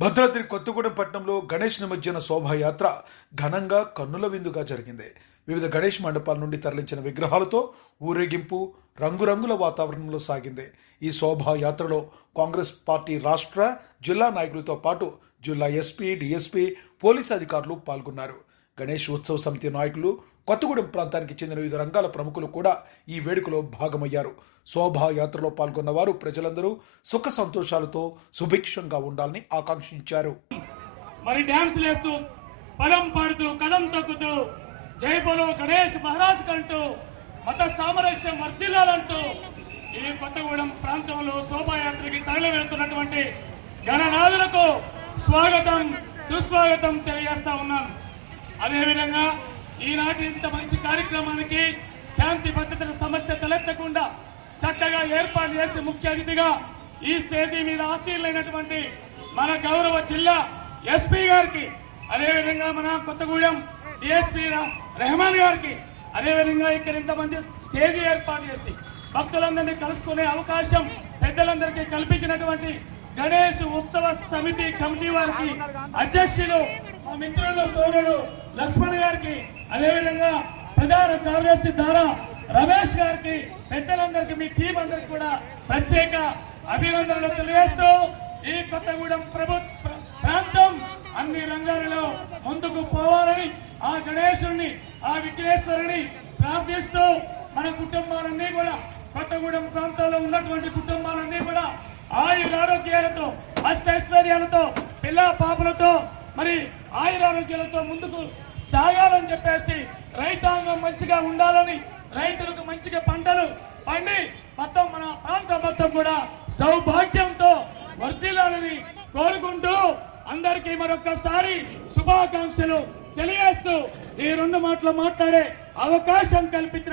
భద్రాద్రి కొత్తగూడెం పట్టణంలో గణేష్ నిమజ్జన శోభాయాత్ర ఘనంగా కన్నుల విందుగా జరిగింది. వివిధ గణేష్ మండపాల నుండి తరలించిన విగ్రహాలతో ఊరేగింపు రంగురంగుల వాతావరణంలో సాగింది. ఈ శోభాయాత్రలో కాంగ్రెస్ పార్టీ రాష్ట్ర జిల్లా నాయకులతో పాటు జిల్లా ఎస్పీ, డిఎస్పీ, పోలీసు అధికారులు పాల్గొన్నారు. గణేష్ ఉత్సవ సమితి నాయకులు, కొత్తగూడెం ప్రాంతానికి చెందిన వివిధ రంగాల ప్రముఖులు కూడా ఈ వేడుకలో భాగమయ్యారు. శోభాయాత్రలో పాల్గొన్న వారు ప్రజలందరూ సుఖ సంతోషాలతో సుభిక్షంగా ఉండాలని ఆకాంక్షించారు. మరి డాన్స్ లేస్తూ, పదం పాడుతూ, కదం తొక్కుతూ, జై బోలో గణేష్ మహారాజ్ కంటూ మత సామరస్యం వర్ధిల్లాలంటూ ఈ కొత్తగూడెం ప్రాంతంలో శోభాయాత్రకి తరలి వెళ్తున్నటువంటి గణనాథులకు స్వాగతం, సుస్వాగతం తెలియజేస్తా ఉన్నాను. అదేవిధంగా ఈనాటి ఇంత మంచి కార్యక్రమానికి శాంతి భద్రతల సమస్య తలెత్తకుండా చక్కగా ఏర్పాటు చేసి ముఖ్య అతిథిగా ఈ స్టేజీ మీద ఆశీర్లైనటువంటి మన గౌరవ జిల్లా ఎస్పీ గారికి, అదేవిధంగా మన కొత్తగూడెం డిఎస్పీ రెహమాన్ గారికి, అదేవిధంగా ఇక్కడ ఇంతమంది స్టేజీ ఏర్పాటు చేసి భక్తులందరినీ కలుసుకునే అవకాశం పెద్దలందరికీ కల్పించినటువంటి గణేష్ ఉత్సవ సమితి కమిటీ వారికి, అధ్యక్షులు మా మిత్రులు సోదరుడు లక్ష్మణ్ గారికి, అదేవిధంగా ప్రధాన కార్యదర్శి ద్వారా రమేష్ గారికి, పెద్దలందరికీ, మీ టీం అందరికి కూడా ప్రత్యేక అభినందనలు తెలియజేస్తూ ఈ కొత్తగూడెం ప్రాంతం అన్ని రంగాలలో ముందుకు పోవాలని ఆ గణేశుడిని, ఆ విఘ్నేశ్వరుని ప్రార్థిస్తూ మన కుటుంబాలన్నీ కూడా, కొత్తగూడెం ప్రాంతంలో ఉన్నటువంటి కుటుంబాలన్నీ కూడా ఆయురారోగ్యాలతో, అష్టైశ్వర్యాలతో, పిల్ల పాపలతో, మరి ఆయురారోగ్యాలతో ముందుకు సాగాలని చెప్పేసి, రైతాంగం మంచిగా ఉండాలని, రైతులకు మంచిగా పంటలు పండి మొత్తం మన ప్రాంతం మొత్తం కూడా సౌభాగ్యంతో వర్ధిల్లాలని కోరుకుంటూ అందరికీ మరొకసారి శుభాకాంక్షలు తెలియజేస్తూ ఈ రెండు మాటలు మాట్లాడే అవకాశం కల్పించిన